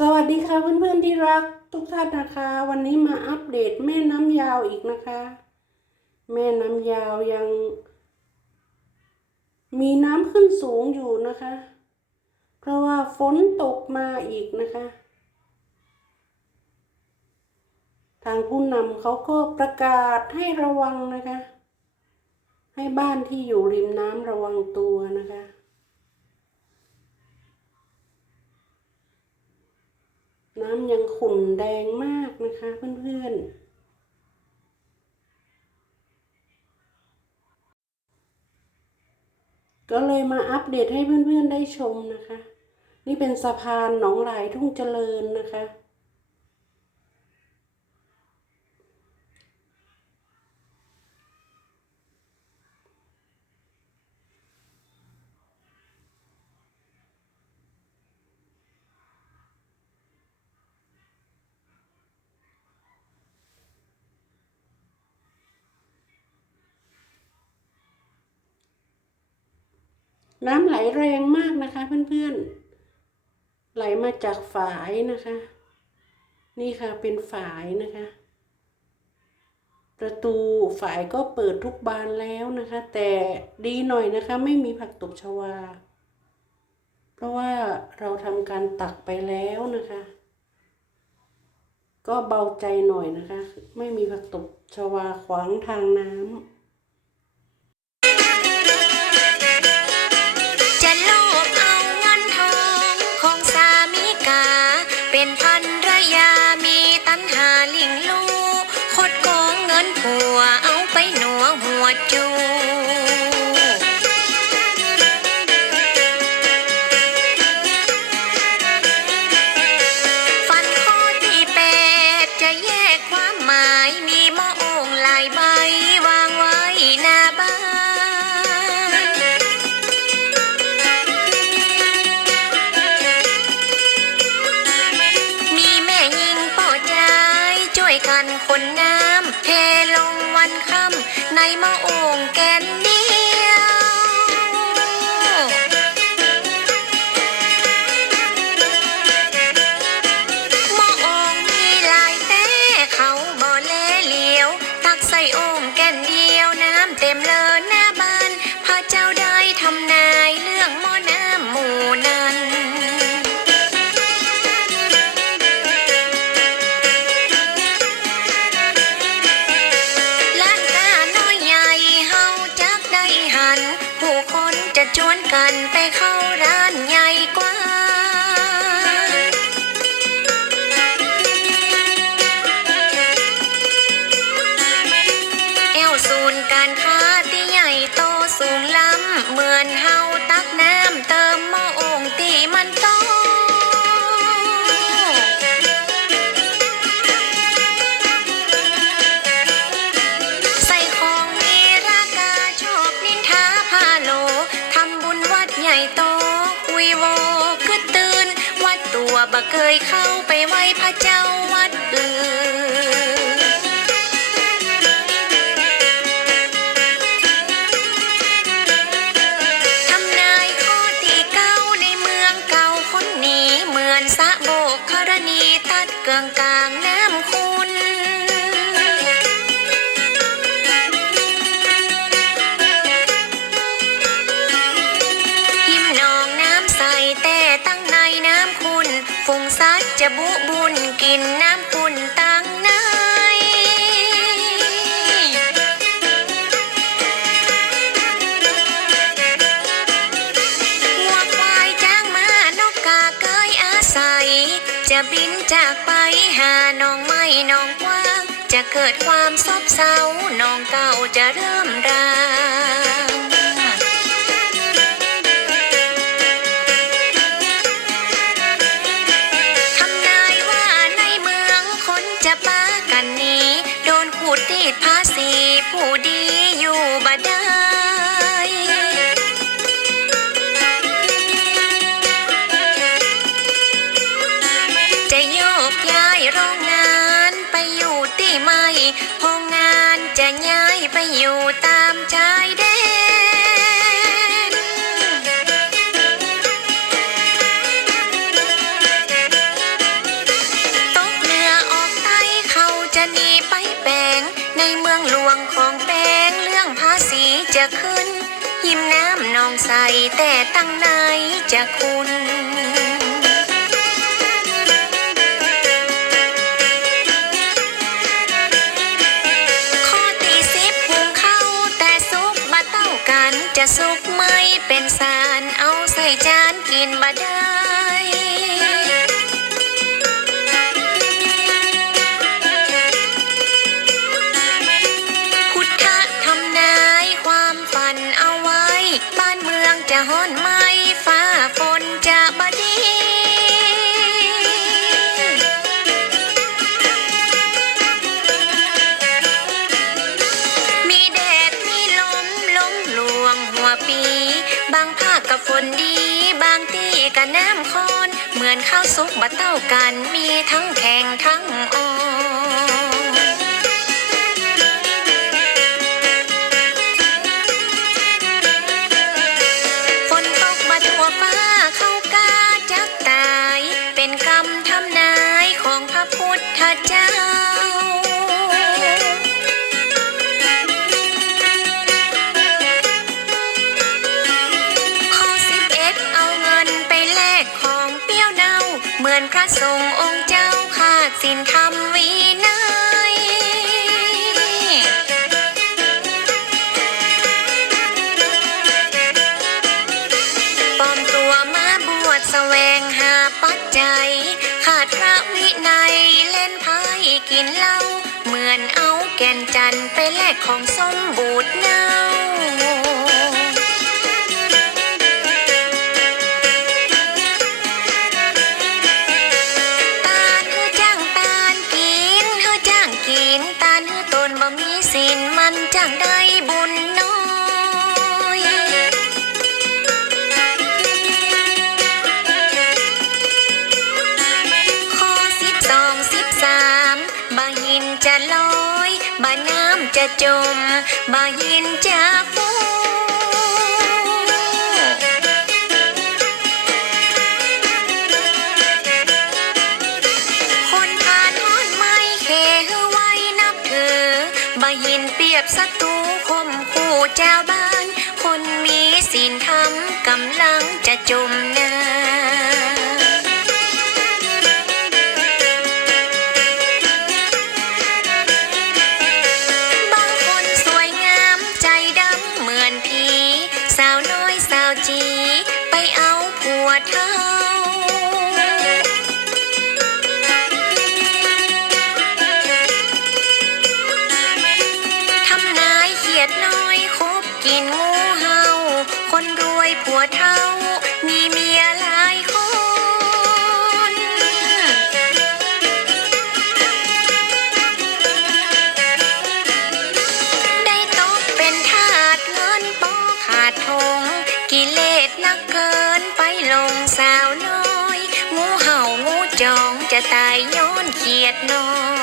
สวัสดีค่ะเพื่อนๆที่รักทุกท่านนะคะ วันนี้มาอัปเดตแม่น้ำยาวอีกนะคะ แม่น้ำยาวยัง มีน้ำขึ้นสูงอยู่นะคะ เพราะว่าฝนตกมาอีกนะคะ ทางผู้นำเขาก็ประกาศให้ระวังนะคะ ให้บ้านที่อยู่ริมน้ำระวังตัวนะคะ น้ำยังขุ่นแดงมากนะคะเพื่อนๆก็เลยมาอัปเดตให้เพื่อนๆได้ชมนะคะ นี่เป็นสะพานหนองหลายทุ่งเจริญนะคะ น้ำไหลแรงมากนะคะ เพื่อนๆ ไหลมาจากฝายนะคะ นี่ค่ะเป็นฝายนะคะ ประตูฝายก็เปิดทุกบานแล้วนะคะ แต่ดีหน่อยนะคะ ไม่มีผักตบชวา เพราะว่าเราทำการตักไปแล้วนะคะ ก็เบาใจหน่อยนะคะ ไม่มีผักตบชวาขวางทางน้ำ เป็นพันรยามีตันหาลิงลูคดโกงเงินผัวเอาไปหนัวหัวจู ช่วยกันคนน้ำเทลงวันค่ำในมะอโอ่งแกนเดียว มะอโอ่งมีหลายแต่เขาบ่แลเหลียว ตักใส่โอ่งแกนเดียว ชวนกันไปเข้าร้านใหญ่กว่า แอวศูนย์การค้าที่ใหญ่โตสูงล้ำ เหมือนเฮาตักน้ำเติมหม้อโอ่งตีมันโต บ่เคยเข้าไปไหว้พระเจ้าวัดอื่นทำนายข้อที่เก้าในเมืองเก่าคนนี้ เหมือนสะโบกครณีตัดเกลางกลางน้ำคู จะบุบุญกินน้ำคุณตั้งในหัวควายจ้างมานกกาเกยอาศัย จะบินจากไปหาน้องไม่น้องกว้าง จะเกิดความซบเศร้าน้องเก่าจะเริ่มรา ษีผู้ ใสแต่ตั้งไหนจะคุณข้อตีสิบหุงเข้าแต่ซุกบะเต้ากันจะสุกไม่เป็นสารเอาใส่จานกินบาดา ข้าวซุปบะเต้ากัน มีทั้งแข็งทั้ง สงฆ์องค์เจ้าขาดสินธรรมวินัยปลอมตัวมาบวชแสวงหาปัจจัย ขาดพระวินัยเล่นไพ่กินเหล้า เหมือนเอาแก่นจันทร์ไปแลกของสมบูรณ์นา จะจมบาหินจะฟูคนผ่านฮ้อนไม่เคหือไว้นับถือบาหินเปรียบศัตรูคมคู่เจ้าบ้าน คนมีศีลธรรมกำลังจะจม กินงูเห่า คนรวยผัวเท่า มีเมียหลายคน ได้ตกเป็นทาสเงินปอขาดทง กิเลสนักเกินไปลงสาวน้อย งูเห่างูจองจะตายย้อนเขียดน้อย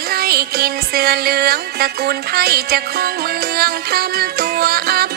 จะไล่กินเสือเหลืองตระกูลไพ่จะข้องเมืองทำตัวอับ